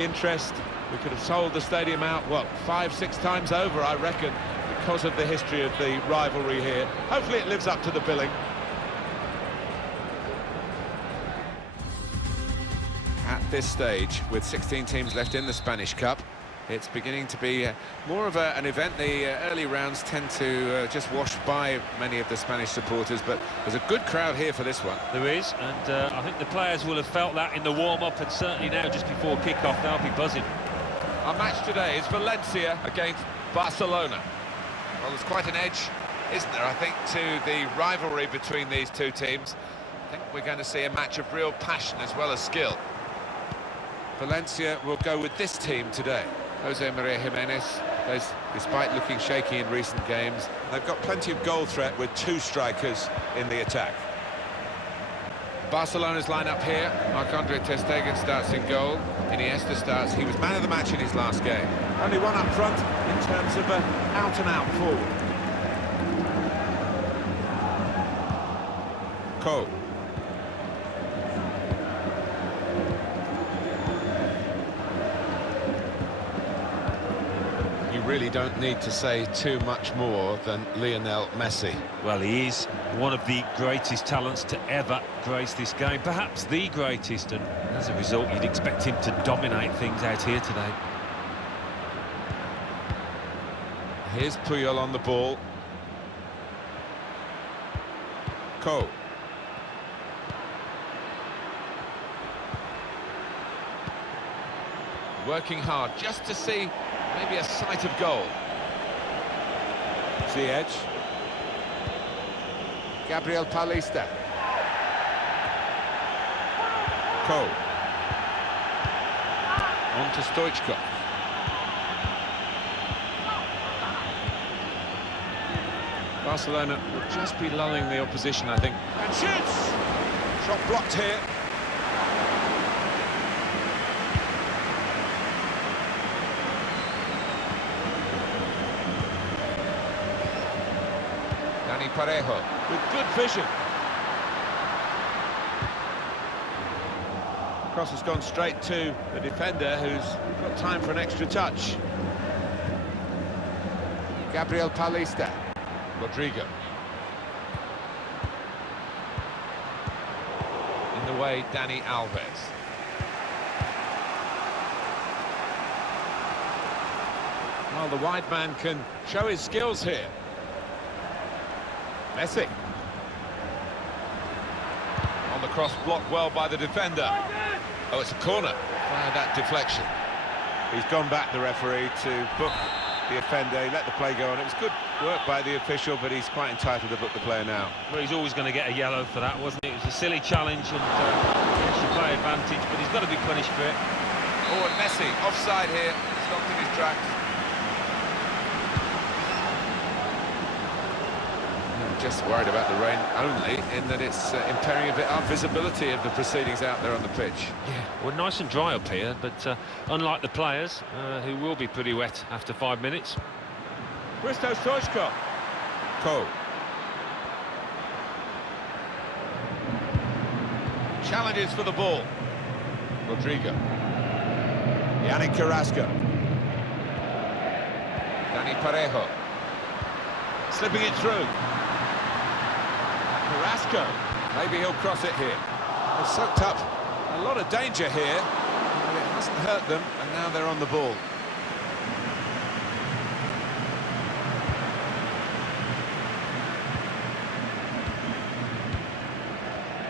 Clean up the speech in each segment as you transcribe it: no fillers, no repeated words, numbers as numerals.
Interest. We could have sold the stadium out, what, 5-6 times over, I reckon, because of the history of the rivalry here. Hopefully it lives up to the billing. At this stage, with 16 teams left in the Spanish Cup, it's beginning to be more of an event. The early rounds tend to just wash by many of the Spanish supporters, but there's a good crowd here for this one. There is, and I think the players will have felt that in the warm-up, and certainly now just before kick-off they'll be buzzing. Our match today is Valencia against Barcelona. Well, there's quite an edge, isn't there, I think, to the rivalry between these two teams. I think we're going to see a match of real passion as well as skill. Valencia will go with this team today. Jose Maria Jimenez, despite looking shaky in recent games, they've got plenty of goal threat with two strikers in the attack. Barcelona's lineup here. Marc-Andre ter Stegen starts in goal. Iniesta starts. He was man of the match in his last game. Only one up front in terms of an out-and-out forward. Cole. Really don't need to say too much more than Lionel Messi. Well, he is one of the greatest talents to ever grace this game, perhaps the greatest, and as a result you'd expect him to dominate things out here today. Here's Puyol on the ball. Cole. Working hard just to see maybe a sight of goal. It's the edge. Gabriel Paulista. Cole. On to Stoichkov. Barcelona will just be lulling the opposition, I think. And shoots! Shot blocked here. Parejo with good vision. Cross has gone straight to the defender, who's got time for an extra touch. Gabriel Paulista. Rodrigo. In the way, Dani Alves. Well, the wide man can show his skills here. Messi. On the cross, blocked well by the defender. Oh, it's a corner. Wow, that deflection. He's gone back, the referee, to book the offender. He let the play go on. It was good work by the official, but he's quite entitled to book the player now. Well, he's always going to get a yellow for that, wasn't it? It was a silly challenge, and yes, you play advantage, but he's got to be punished for it. Oh, and Messi, offside here, stopped in his tracks. Just worried about the rain only, in that it's impairing a bit our visibility of the proceedings out there on the pitch. Yeah, well, nice and dry up here, but unlike the players, who will be pretty wet after 5 minutes. Hristo Stoichkov. Cole. Challenges for the ball. Rodrigo. Yannick Carrasco. Dani Parejo. Slipping it through. Carrasco, maybe he'll cross it here. They've soaked up a lot of danger here, but it hasn't hurt them, and now they're on the ball.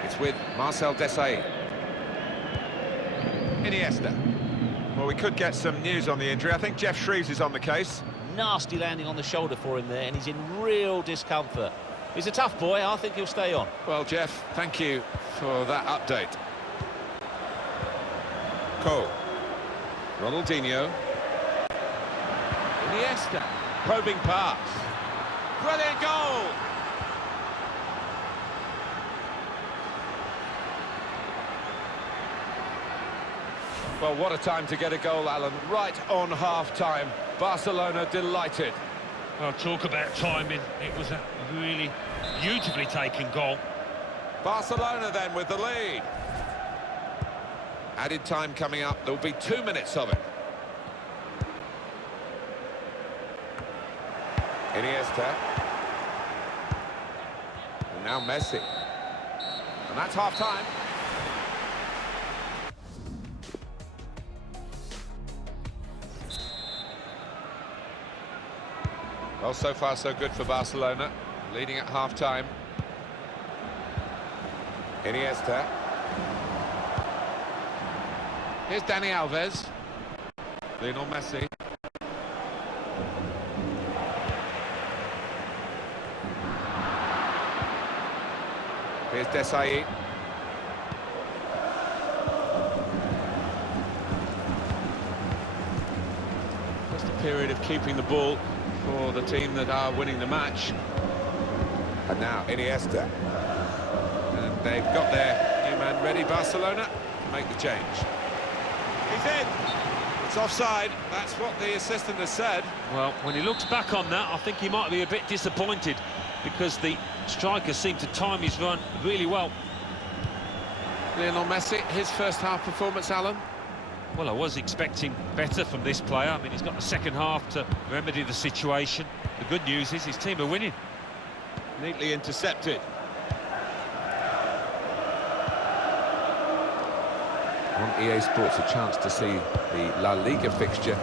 It's with Marcel Desailly. Iniesta. Well, we could get some news on the injury. I think Jeff Shreves is on the case. Nasty landing on the shoulder for him there, and he's in real discomfort. He's a tough boy. I think he'll stay on. Well, Jeff, thank you for that update. Cole. Ronaldinho. Iniesta. Probing pass. Brilliant goal! Well, what a time to get a goal, Alan. Right on half-time. Barcelona delighted. Well, talk about timing. It was a really beautifully taken goal. Barcelona then with the lead. Added time coming up. There'll be 2 minutes of it. Iniesta. And now Messi. And that's half-time. Well, so far so good for Barcelona, leading at half-time. Iniesta. Here's Dani Alves. Lionel Messi. Here's Desai. Just a period of keeping the ball for the team that are winning the match. And now Iniesta. And they've got their new man ready, Barcelona, to make the change. He's in. It's offside. That's what the assistant has said. Well, when he looks back on that, I think he might be a bit disappointed because the striker seemed to time his run really well. Lionel Messi, his first half performance, Alan? Well, I was expecting better from this player. I mean, he's got the second half to remedy the situation. The good news is his team are winning. Neatly intercepted. On EA Sports, a chance to see the La Liga fixture.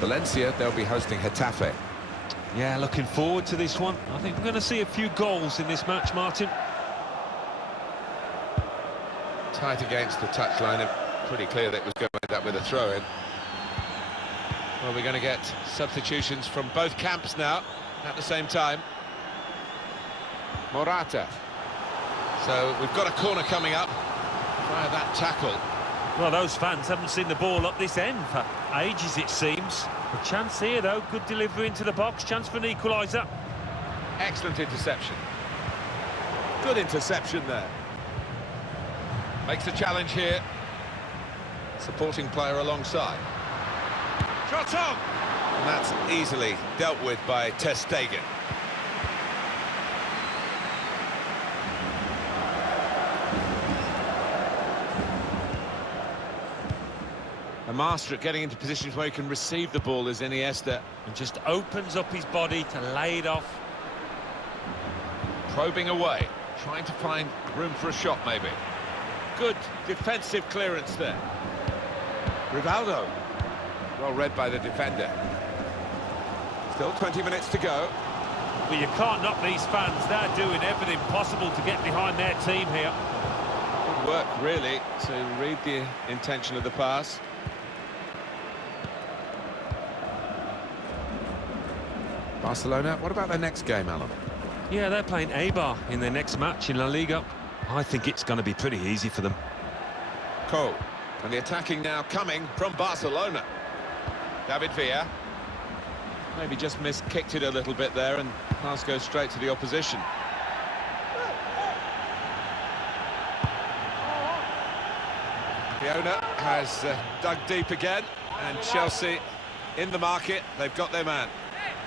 Valencia, they'll be hosting Getafe. Yeah, looking forward to this one. I think we're going to see a few goals in this match, Martin. Tight against the touchline. Pretty clear that it was going to end up with a throw-in. Well, we're going to get substitutions from both camps now at the same time. Morata. So we've got a corner coming up via that tackle. Well, those fans haven't seen the ball up this end for ages, it seems. A chance here, though. Good delivery into the box. Chance for an equaliser. Excellent interception. Good interception there. Makes the challenge here. Supporting player alongside. Shot on! And that's easily dealt with by Ter Stegen. A master at getting into positions where he can receive the ball is Iniesta. And just opens up his body to lay it off. Probing away, trying to find room for a shot maybe. Good defensive clearance there. Rivaldo. Well read by the defender. Still 20 minutes to go. Well, you can't knock these fans. They're doing everything possible to get behind their team here. Good work, really, to read the intention of the pass. Barcelona, what about their next game, Alan? Yeah, they're playing Eibar in their next match in La Liga. I think it's going to be pretty easy for them. Cole. And the attacking now coming from Barcelona. David Villa. Maybe just kicked it a little bit there, and pass goes straight to the opposition. Fiona has dug deep again, and Chelsea in the market. They've got their man.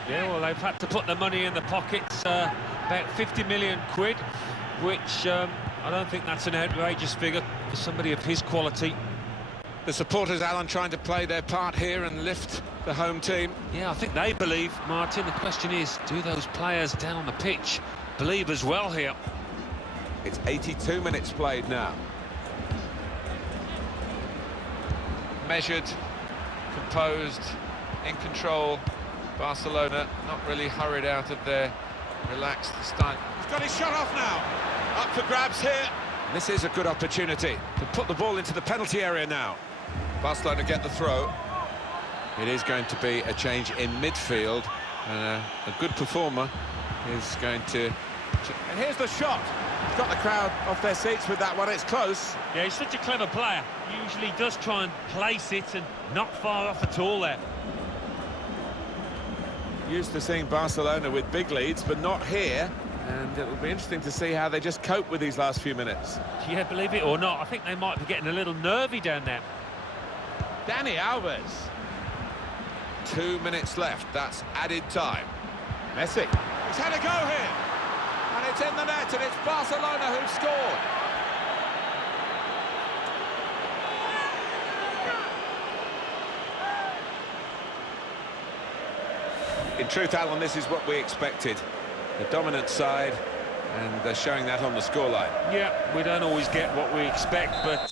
Yeah, well, they've had to put the money in the pockets, about 50 million quid, which I don't think that's an outrageous figure for somebody of his quality. The supporters, Alan, trying to play their part here and lift the home team. Yeah, I think they believe, Martin. The question is, do those players down the pitch believe as well here? It's 82 minutes played now. Measured, composed, in control. Barcelona not really hurried out of their relaxed style. He's got his shot off now. Up for grabs here. This is a good opportunity to put the ball into the penalty area now. Barcelona get the throw. It is going to be a change in midfield, and a good performer is going to... And here's the shot. He's got the crowd off their seats with that one. It's close. Yeah, he's such a clever player. He usually does try and place it, and not far off at all there. Used to seeing Barcelona with big leads, but not here. And it'll be interesting to see how they just cope with these last few minutes. Yeah, believe it or not, I think they might be getting a little nervy down there. Dani Alves. 2 minutes left. That's added time. Messi. He's had a go here. And it's in the net, and it's Barcelona who've scored. In truth, Alan, this is what we expected. The dominant side, and they're showing that on the scoreline. Yeah, we don't always get what we expect, but